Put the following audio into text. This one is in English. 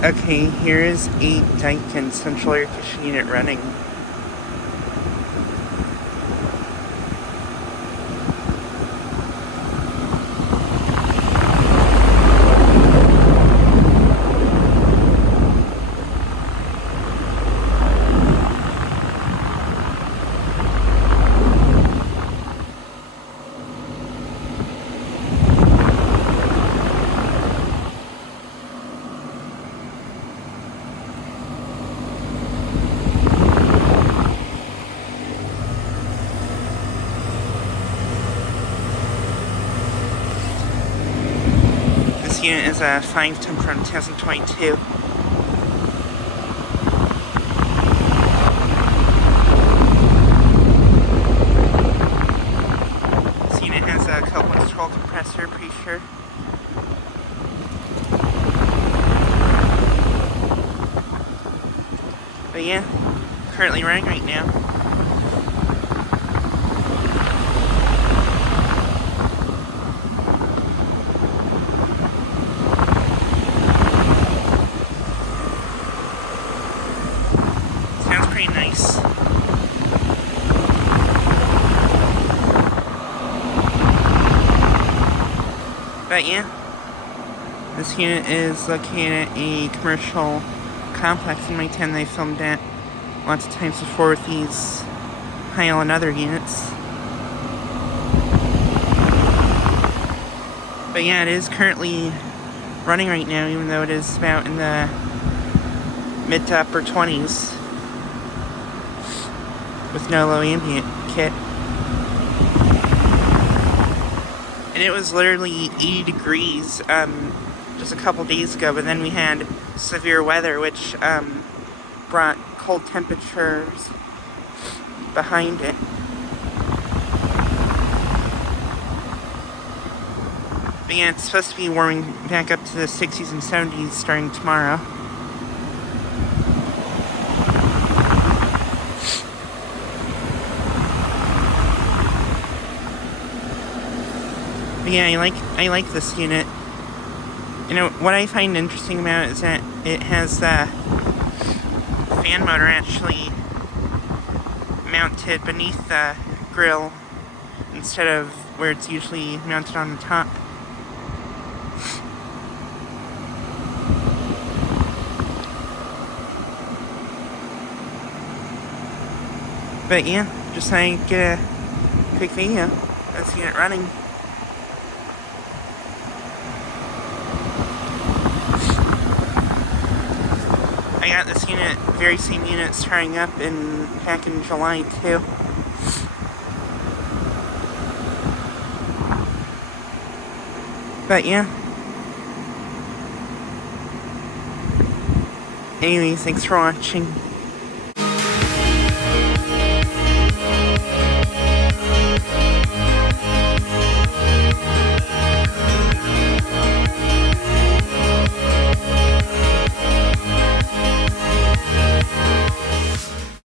Okay, here is a Daikin central air conditioning unit running. This unit is a 5-ton from 2022. This unit has a control compressor, pretty sure. But yeah, currently running right now. Sounds pretty nice. But yeah, this unit is located at a commercial complex in my town that I filmed at lots of times before with these Heil and other units. But yeah, it is currently running right now, even though it is about in the mid to upper 20s with no low ambient kit. And it was literally 80 degrees just a couple days ago, but then we had severe weather, which brought cold temperatures behind it. But yeah, it's supposed to be warming back up to the 60s and 70s starting tomorrow. But yeah, I like this unit. You know, what I find interesting about it is that it has the fan motor actually mounted beneath the grill instead of where it's usually mounted on the top. But yeah, just so I get a quick video of this unit running. I got this unit, very same unit, starting up back in July too. But yeah. Anyways, thanks for watching.